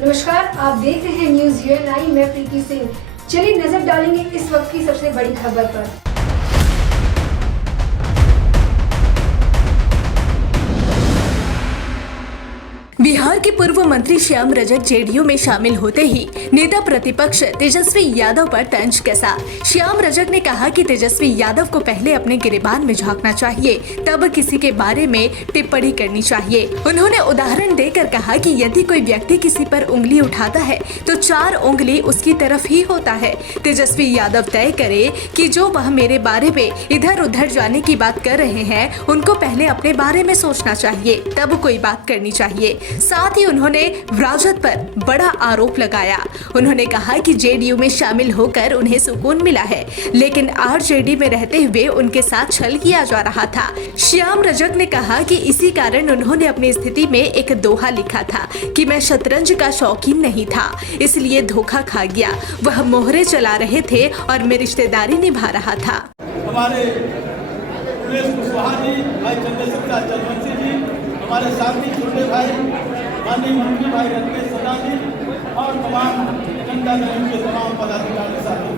नमस्कार, आप देख रहे हैं न्यूज यूएनआई। मैं प्रीति सिंह। चलिए नजर डालेंगे इस वक्त की सबसे बड़ी खबर पर। बिहार के पूर्व मंत्री श्याम रजक जेडीयू में शामिल होते ही नेता प्रतिपक्ष तेजस्वी यादव पर तंज कसा। श्याम रजक ने कहा कि तेजस्वी यादव को पहले अपने गिरेबान में झांकना चाहिए, तब किसी के बारे में टिप्पणी करनी चाहिए। उन्होंने उदाहरण देकर कहा कि यदि कोई व्यक्ति किसी पर उंगली उठाता है तो 4 उंगली उसकी तरफ ही होता है। तेजस्वी यादव तय करे कि जो वह मेरे बारे में इधर उधर जाने की बात कर रहे हैं उनको पहले अपने बारे में सोचना चाहिए, तब कोई बात करनी चाहिए। साथ ही उन्होंने राजद पर बड़ा आरोप लगाया। उन्होंने कहा कि जेडीयू में शामिल होकर उन्हें सुकून मिला है, लेकिन आरजेडी में रहते हुए उनके साथ छल किया जा रहा था। श्याम रजक ने कहा कि इसी कारण उन्होंने अपनी स्थिति में एक दोहा लिखा था कि मैं शतरंज का शौकीन नहीं था, इसलिए धोखा खा गया। वह मोहरे चला रहे थे और मैं रिश्तेदारी निभा रहा था। हमारे कुशवाहा जी, भाई चंद्रशेखर चंद्रवंशी जी, हमारे साथी छोटे भाई माननीय मंत्री भाई रत्नेश सदा जी और तमाम जनता दल के तमाम पदाधिकारी साथी,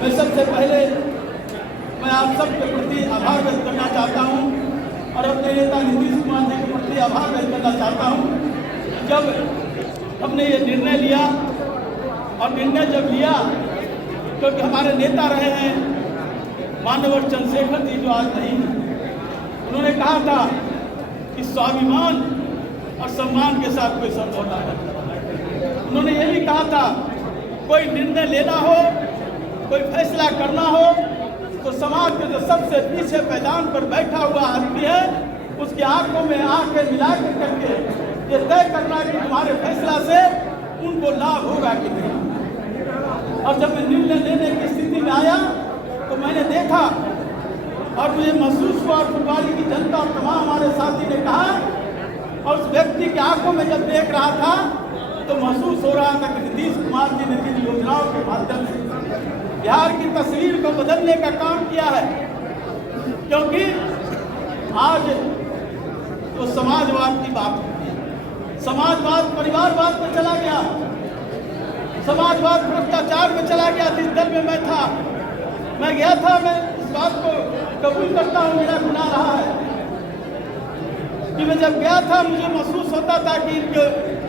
मैं सबसे पहले आप सबके प्रति आभार व्यक्त करना चाहता हूं और अपने नेता नीतीश कुमार जी के प्रति आभार व्यक्त करना चाहता हूं। जब हमने ये निर्णय लिया और निर्णय जब लिया क्योंकि हमारे नेता रहे हैं माननीय चंद्रशेखर जी जो आज नहीं, उन्होंने कहा था कि स्वाभिमान और सम्मान के साथ कोई समझौता है। उन्होंने ये भी कहा था कोई निर्णय लेना हो, कोई फैसला करना हो तो समाज के जो सबसे पीछे मैदान पर बैठा हुआ आदमी है उसकी आंखों में आंखें मिला करके ये तय करना कि तुम्हारे फैसला से उनको लाभ होगा कि नहीं। और जब मैं निर्णय लेने की स्थिति में आया तो मैंने देखा और मुझे महसूस हुआ, फुलवारी की जनता और तमाम हमारे साथी ने कहा, और उस व्यक्ति की आंखों में जब देख रहा था तो महसूस हो रहा था कि नीतीश कुमार जी ने जिन योजनाओं के माध्यम से बिहार की तस्वीर को बदलने का काम किया है, क्योंकि आज तो समाजवाद की बात होती है, समाजवाद परिवारवाद में चला गया, समाजवाद भ्रष्टाचार में चला गया। जिस दल में मैं था, मैं गया था, मैं इस बात को कबूल करता हूँ, मेरा गुनाह रहा है कि मैं जब गया था मुझे महसूस होता था कि इनके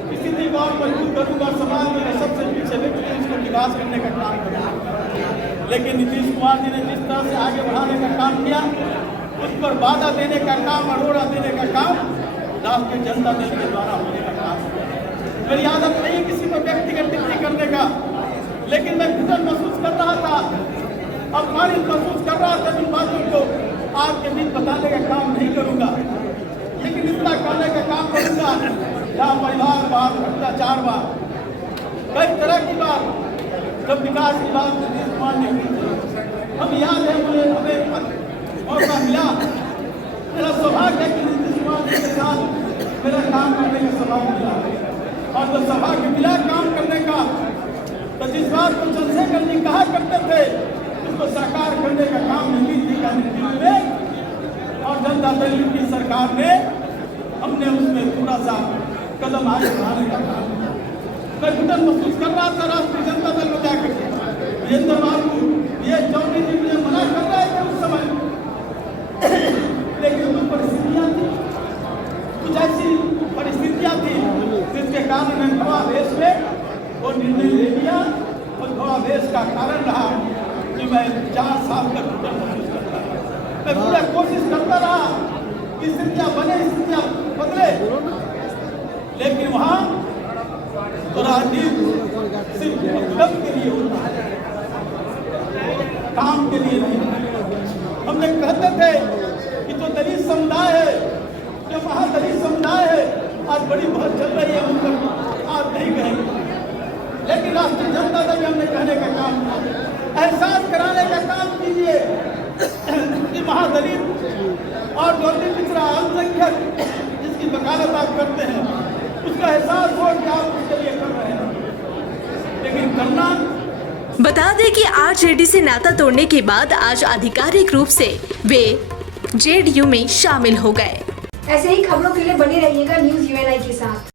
स्थिति को और मजबूत करूँगा, समाज में सबसे पीछे व्यक्ति इसको विकास करने का काम करूँगा। लेकिन नीतीश कुमार जी ने जिस तरह से आगे बढ़ाने का काम किया, उस पर बाधा देने का काम, अरोड़ा देने का काम राष्ट्रीय जनता दल के द्वारा होने का काम। मेरी आदत नहीं किसी को व्यक्तिगत टिप्पणी करने का, लेकिन मैं घुटन महसूस कर रहा था, अपमानित महसूस कर रहा था। इन बातों को आपके बीच बताने का काम नहीं करूँगा, लेकिन इतना करने का काम करूँगा जहाँ परिवारवाद, भ्रष्टाचारवाद, कई तरह की बात, जब विकास की बात नीतीश कुमार ने की, हम याद है मुझे हमें मौका मिला, मेरा सौभाग्य है कि नीतीश कुमार जी के साथ मेरा काम करने का सौभाग्य मिला, और जब सौभाग्य मिला काम करने का तो जिस बात को चंद्रशेखर जी कहा करते थे उसको साकार करने का काम नीतीश जी का नेतृत्व में और जनता दल की सरकार ने, हमने उसमें थोड़ा सा कदम आगे बढ़ाने का काम किया। मैं घुटन महसूस कर रहा था राष्ट्रीय जनता दल में जाकर के, वीरेंद्र बाबू, ये चौधरी जी मुझे मना कर रहे थे उस समय, लेकिन कुछ परिस्थितियाँ थी, कुछ ऐसी परिस्थितियाँ थी जिसके कारण मैं भवावेश में वो निर्णय ले लिया, और भवावेश का कारण रहा कि मैं 4 साल तक घुटन महसूस करता रहा। मैं पूरा कोशिश करता रहा कि स्थितियाँ बने, स्थितियाँ बदले, लेकिन वहाँ तो राजनीति सिर्फ मतलब के लिए होता है, काम के लिए नहीं। हमने कहते थे कि जो दलित समुदाय है, जो महादलित समुदाय है, आज बड़ी बहुत चल रही है, उन पर आज नहीं कहेंगे, लेकिन राष्ट्रीय जनता दल में हमने कहने का काम किया, एहसास कराने का काम कीजिए कि महादलित और जो पिछड़ा अल्पसंख्यक जिसकी वकालत आप करते हैं उसका एहसास हो कि आप उसके लिए कर रहे हैं, लेकिन करना। बता दें कि आरजेडी से नाता तोड़ने के बाद आज आधिकारिक रूप से वे जेडीयू में शामिल हो गए। ऐसे ही खबरों के लिए बने रहिएगा न्यूज यूएनआई के साथ।